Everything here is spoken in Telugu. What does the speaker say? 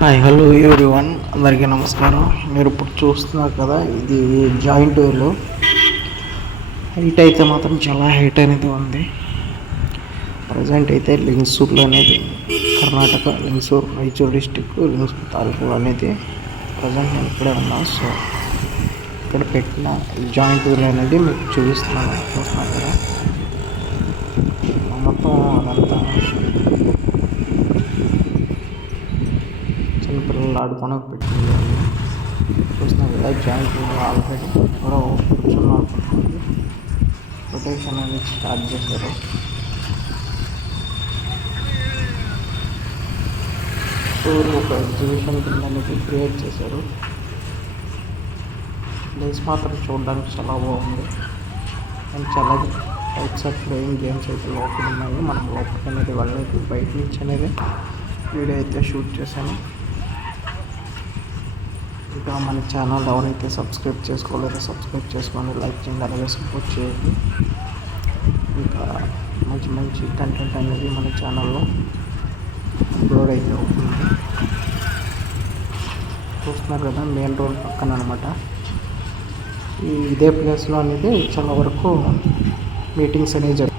హాయ్ హలో ఎవ్రీవన్, అందరికీ నమస్కారం. మీరు ఇప్పుడు చూస్తున్నారు కదా, ఇది జాయింట్ వీల్. హైట్ అయితే మాత్రం చాలా హైట్ అనేది ఉంది. ప్రజెంట్ అయితే లింగసూర్లో అనేది కర్ణాటక లింగసూర్ రాయచూర్ డిస్టిక్ లింగసూర్ తాలూకు అనేది ప్రజెంట్ నేను ఇక్కడే ఉన్నా. సో ఇక్కడ పెట్టిన జాయింట్ వీల్ అనేది మీకు చూస్తున్నారు కదా. మొత్తం అదంతా చిన్నపిల్లలు ఆడుకోవడానికి పెట్టింది. చూస్తున్నారు కదా, జాయింట్ వీల్ ఆల్రెడీ ఎవరో కూర్చున్నారు. రొటేషన్ అనేది స్టార్ట్ చేశారు. స్టోర్ ఒక ఎగ్జిబిషన్ కింద అనేది క్రియేట్ చేశారు. ప్లేస్ మాత్రం చూడడానికి చాలా బాగుంది. అండ్ చాలా టైప్స్ ఆఫ్ ప్లేయింగ్ గేమ్స్ అయితే లోపల ఉన్నాయి. మనం లోపలికి అనేది వెళ్ళలేదు, బయట నుంచి అనేది వీడియో అయితే షూట్ చేశాను. ఇంకా మన ఛానల్ ఎవరైతే సబ్స్క్రైబ్ చేసుకోలేదో సబ్స్క్రైబ్ చేసుకొని లైక్ చేయండి, అలాగే సపోర్ట్ చేయండి. ఇంకా మంచి మంచి కంటెంట్ అనేది మన ఛానల్లో అప్లోడ్ అయితే అవుతుంది. చూస్తున్నారు కదా, మెయిన్ రోడ్ పక్కన అనమాట. ఇదే ప్లేస్లో అనేది చాలా వరకు మీటింగ్స్ అనేవి జరుగుతాయి.